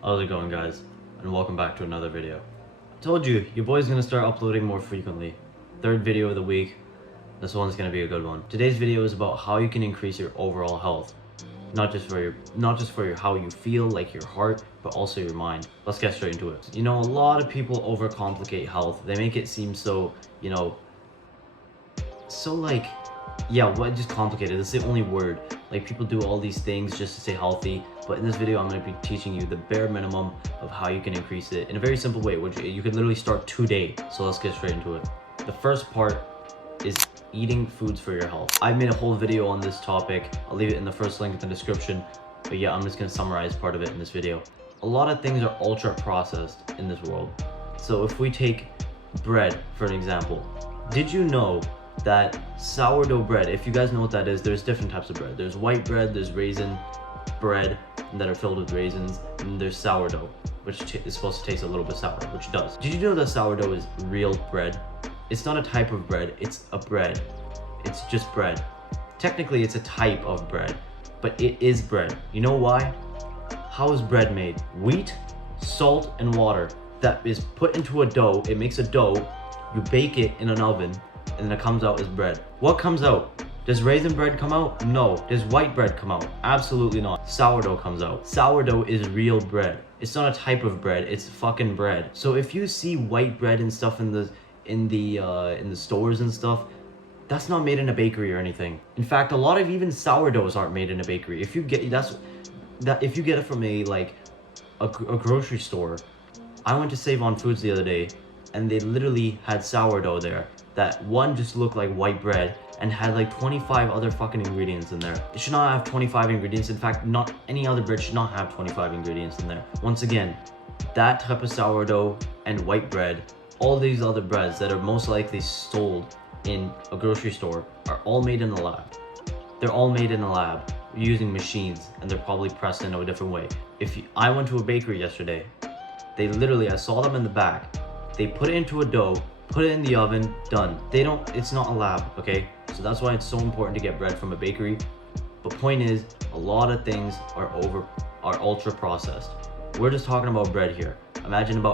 How's it going, guys? And welcome back to another video. I told you, your boy's gonna start uploading more frequently. Third video of the week. This one's gonna be a good one. Today's video is about how you can increase your overall health. Not just for your how you feel, like your heart, but also your mind. Let's get straight into it. You know, a lot of people overcomplicate health. They make it seem so, just complicated. It's the only word. Like, people do all these things just to stay healthy, but in this video I'm going to be teaching you the bare minimum of how you can increase it in a very simple way, which you can literally start today. So let's get straight into it. The first part is eating foods for your health. I've made a whole video on this topic. I'll leave it in the first link in the description, but yeah, I'm just going to summarize part of it in this video. A lot of things are ultra processed in this world. So if we take bread for an example, did you know that sourdough bread, if you guys know what that is, there's different types of bread. There's white bread, there's raisin bread that are filled with raisins, and there's sourdough, which is supposed to taste a little bit sour, which it does. Did you know that sourdough is real bread? It's not a type of bread, it's a bread. It's just bread. Technically, it's a type of bread, but it is bread. You know why? How is bread made? Wheat, salt, and water that is put into a dough. It makes a dough, you bake it in an oven, and then it comes out as bread. What comes out? Does raisin bread come out? No. Does white bread come out? Absolutely not. Sourdough comes out. Sourdough is real bread. It's not a type of bread, it's fucking bread. So if you see white bread and stuff in the stores and stuff, that's not made in a bakery or anything. In fact, a lot of even sourdoughs aren't made in a bakery. If you get if you get it from a grocery store. I went to Save On Foods the other day, and they literally had sourdough there that one just looked like white bread and had like 25 other fucking ingredients in there. It should not have 25 ingredients. In fact, not any other bread should not have 25 ingredients in there. Once again, that type of sourdough and white bread, all these other breads that are most likely sold in a grocery store are all made in the lab. They're all made in the lab using machines, and they're probably pressed in a different way. I went to a bakery yesterday, I saw them in the back. They put it into a dough, put it in the oven, done. It's not a lab, okay? So that's why it's so important to get bread from a bakery. But point is, a lot of things are ultra processed. We're just talking about bread here. Imagine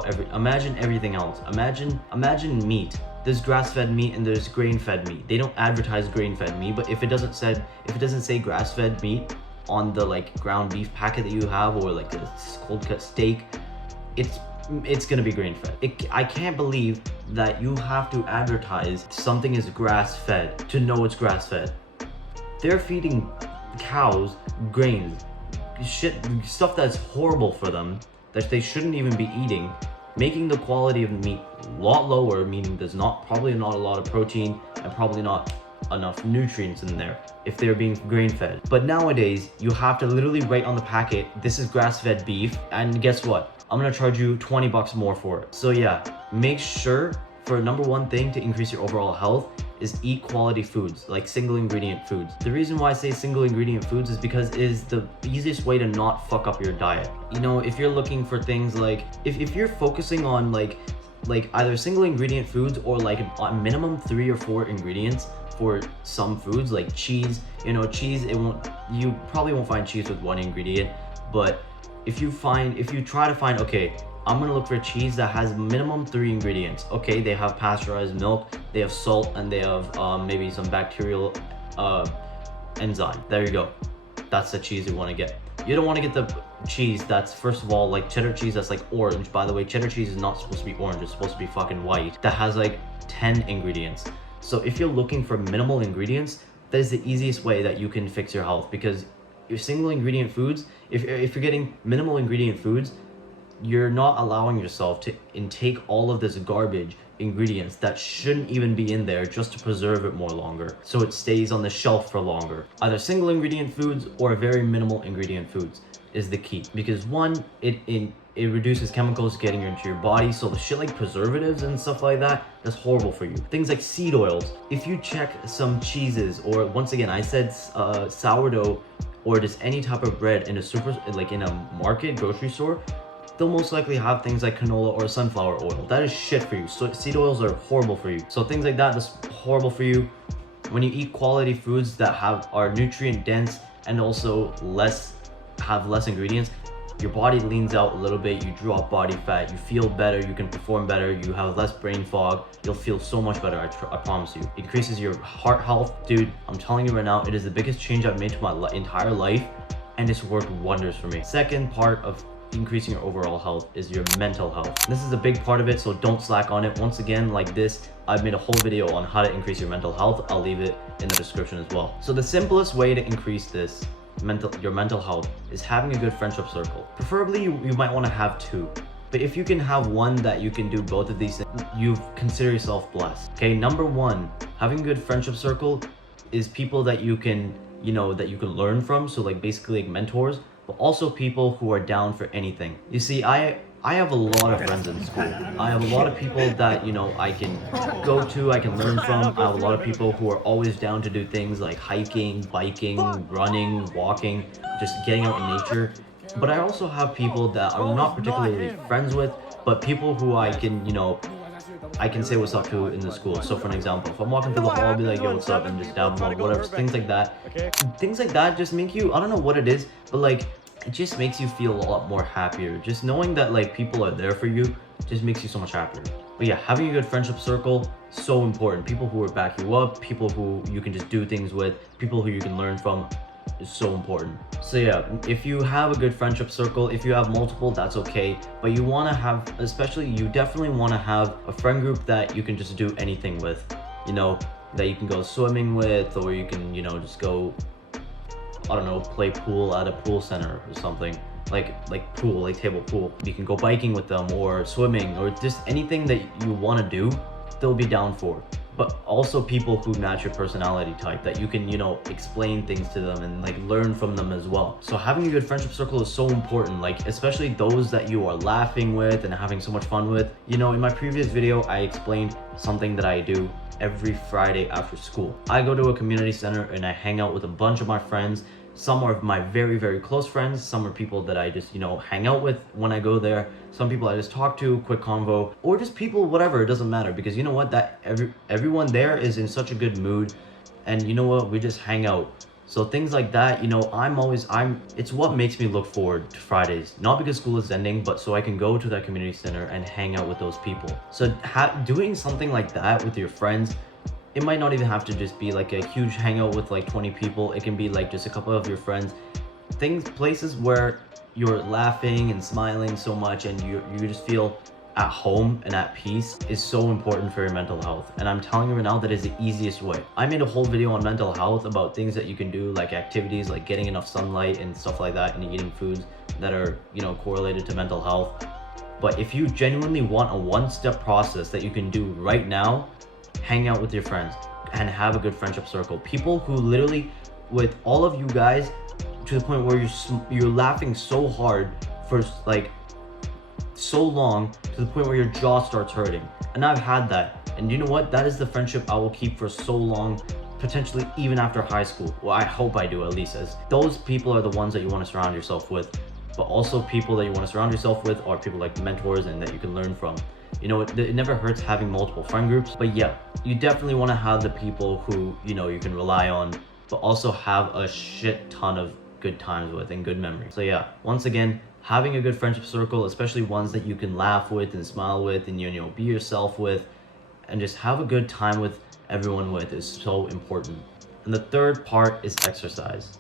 everything else. Imagine meat. There's grass-fed meat and there's grain-fed meat. They don't advertise grain-fed meat, but if it doesn't say grass-fed meat on the like ground beef packet that you have, or like a cold cut steak, it's gonna be grain-fed. I can't believe that you have to advertise something is grass-fed to know it's grass-fed. They're feeding cows grains, stuff that's horrible for them, that they shouldn't even be eating, making the quality of the meat a lot lower, meaning there's probably not a lot of protein and probably not enough nutrients in there if they're being grain-fed. But nowadays, you have to literally write on the packet, this is grass-fed beef, and guess what? I'm gonna charge you 20 bucks more for it. So yeah, make sure, for number one thing to increase your overall health is eat quality foods, like single ingredient foods. The reason why I say single ingredient foods is because it is the easiest way to not fuck up your diet. You know, if you're looking for things like, if you're focusing on like either single ingredient foods or like a minimum 3 or 4 ingredients for some foods, like cheese, cheese, you probably won't find cheese with 1 ingredient, but if you try to find, okay, I'm gonna look for cheese that has minimum 3 ingredients. Okay, they have pasteurized milk, they have salt, and they have maybe some bacterial enzyme. There you go. That's the cheese you want to get. You don't want to get the cheese that's, first of all, like cheddar cheese that's like orange. By the way, cheddar cheese is not supposed to be orange, it's supposed to be fucking white. That has like 10 ingredients. So if you're looking for minimal ingredients, that is the easiest way that you can fix your health, because your single ingredient foods, if you're getting minimal ingredient foods, you're not allowing yourself to intake all of this garbage ingredients that shouldn't even be in there, just to preserve it more longer, so it stays on the shelf for longer. Either single ingredient foods or very minimal ingredient foods is the key, because one, it reduces chemicals getting into your body. So the shit like preservatives and stuff like that's horrible for you. Things like seed oils. If you check some cheeses, or once again, I said sourdough, or just any type of bread in a market, grocery store, they'll most likely have things like canola or sunflower oil. That is shit for you. So seed oils are horrible for you. So things like that's horrible for you. When you eat quality foods that are nutrient dense and also have less ingredients, your body leans out a little bit, you drop body fat, you feel better, you can perform better, you have less brain fog, you'll feel so much better, I promise you. It increases your heart health. Dude, I'm telling you right now, it is the biggest change I've made to my entire life, and it's worked wonders for me. Second part of increasing your overall health is your mental health. This is a big part of it, so don't slack on it. Once again, like this, I've made a whole video on how to increase your mental health. I'll leave it in the description as well. So the simplest way to increase this your mental health is having a good friendship circle. Preferably you might want to have two, but if you can have one that you can do both of these things, you consider yourself blessed. Okay, number one, having a good friendship circle is people that you can learn from, so like basically like mentors, but also people who are down for anything. You see, I have a lot of friends in school. I have a lot of people that, I can go to, I can learn from. I have a lot of people who are always down to do things like hiking, biking, running, walking, just getting out in nature. But I also have people that I'm not particularly friends with, but people who I can say what's up to in the school. So for an example, if I'm walking through the hall, I'll be like, yo, what's up? And just dab them, whatever, things like that. Things like that just make you, I don't know what it is, but like, it just makes you feel a lot more happier. Just knowing that like people are there for you just makes you so much happier. But yeah, having a good friendship circle, so important. People who will back you up, people who you can just do things with, people who you can learn from is so important. So yeah, if you have a good friendship circle, if you have multiple, that's okay. But you want to have, you definitely want to have a friend group that you can just do anything with. That you can go swimming with, or you can, just go, I don't know, play pool at a pool center or something, like table pool. You can go biking with them, or swimming, or just anything that you want to do, they'll be down for. But also people who match your personality type, that you can, explain things to them and like learn from them as well. So having a good friendship circle is so important, like especially those that you are laughing with and having so much fun with. In my previous video, I explained something that I do every Friday after school. I go to a community center and I hang out with a bunch of my friends. Some are my very, very close friends. Some are people that I just, hang out with when I go there. Some people I just talk to, quick convo, or just people, whatever, it doesn't matter, because you know what, that everyone there is in such a good mood, and you know what, we just hang out. So things like that, it's what makes me look forward to Fridays, not because school is ending, but so I can go to that community center and hang out with those people. So doing something like that with your friends, it might not even have to just be like a huge hangout with like 20 people. It can be like just a couple of your friends. Places where you're laughing and smiling so much and you just feel at home and at peace is so important for your mental health. And I'm telling you right now, that is the easiest way. I made a whole video on mental health about things that you can do, like activities like getting enough sunlight and stuff like that, and eating foods that are, correlated to mental health. But if you genuinely want a one-step process that you can do right now, hang out with your friends and have a good friendship circle. People who literally, with all of you guys, to the point where you're laughing so hard for like so long, to the point where your jaw starts hurting. And I've had that, and you know what, that is the friendship I will keep for so long, potentially even after high school. Well, I hope I do, at least, as those people are the ones that you want to surround yourself with. But also people that you want to surround yourself with are people like mentors and that you can learn from. It never hurts having multiple friend groups. But yeah, you definitely want to have the people who you can rely on, but also have a shit ton of good times with and good memories. So yeah, once again, having a good friendship circle, especially ones that you can laugh with and smile with and be yourself with, and just have a good time with everyone with, is so important. And the third part is exercise.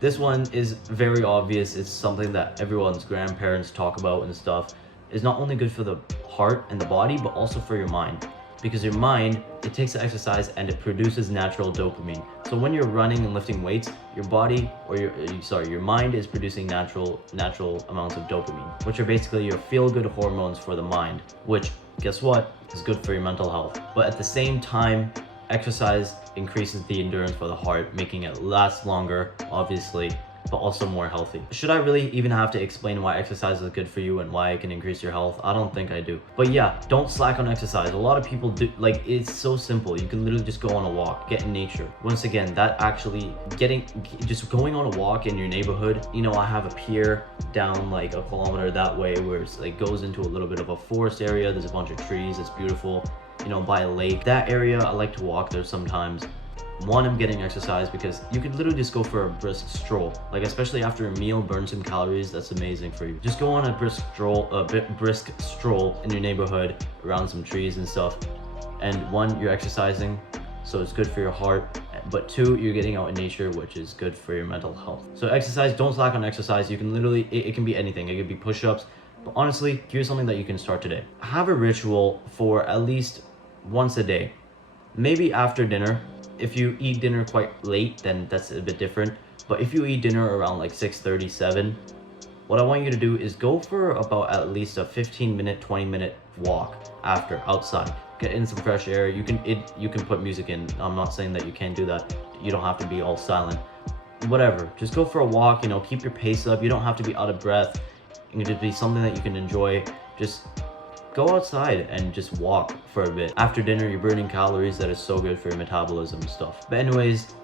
This one is very obvious. It's something that everyone's grandparents talk about and stuff. It's not only good for the heart and the body, but also for your mind. Because your mind, it takes the exercise and it produces natural dopamine. So when you're running and lifting weights, your body, or your mind is producing natural amounts of dopamine, which are basically your feel-good hormones for the mind, which, guess what, is good for your mental health. But at the same time, exercise increases the endurance for the heart, making it last longer, obviously, but also more healthy. Should I really even have to explain why exercise is good for you and why it can increase your health? I don't think I do. But yeah, don't slack on exercise. A lot of people do, like, it's so simple. You can literally just go on a walk, get in nature. Once again, that actually just going on a walk in your neighborhood. I have a pier down like a kilometer that way where it's like goes into a little bit of a forest area. There's a bunch of trees. It's beautiful. By a lake. That area, I like to walk there sometimes. One, I'm getting exercise because you could literally just go for a brisk stroll. Like, especially after a meal, burn some calories. That's amazing for you. Just go on a brisk stroll in your neighborhood around some trees and stuff. And one, you're exercising, so it's good for your heart. But two, you're getting out in nature, which is good for your mental health. So exercise, don't slack on exercise. You can literally, it can be anything. It could be push-ups. But honestly, here's something that you can start today. Have a ritual for at least once a day. Maybe after dinner. If you eat dinner quite late, then that's a bit different. But if you eat dinner around like 6:37, what I want you to do is go for about at least a 15-minute, 20-minute walk after, outside. Get in some fresh air. You can put music in. I'm not saying that you can't do that. You don't have to be all silent. Whatever. Just go for a walk, keep your pace up. You don't have to be out of breath. It can just be something that you can enjoy. Just go outside and just walk for a bit. After dinner, you're burning calories. That is so good for your metabolism and stuff. But anyways,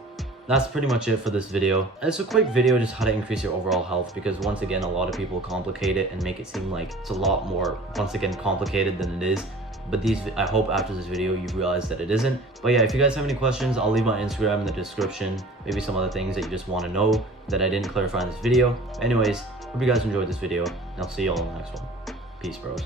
that's pretty much it for this video. And it's a quick video, just how to increase your overall health, because once again, a lot of people complicate it and make it seem like it's a lot more, once again, complicated than it is. But I hope after this video you realize that it isn't. But yeah, if you guys have any questions, I'll leave my Instagram in the description. Maybe some other things that you just want to know that I didn't clarify in this video. Anyways, hope you guys enjoyed this video, and I'll see you all in the next one. Peace, bros.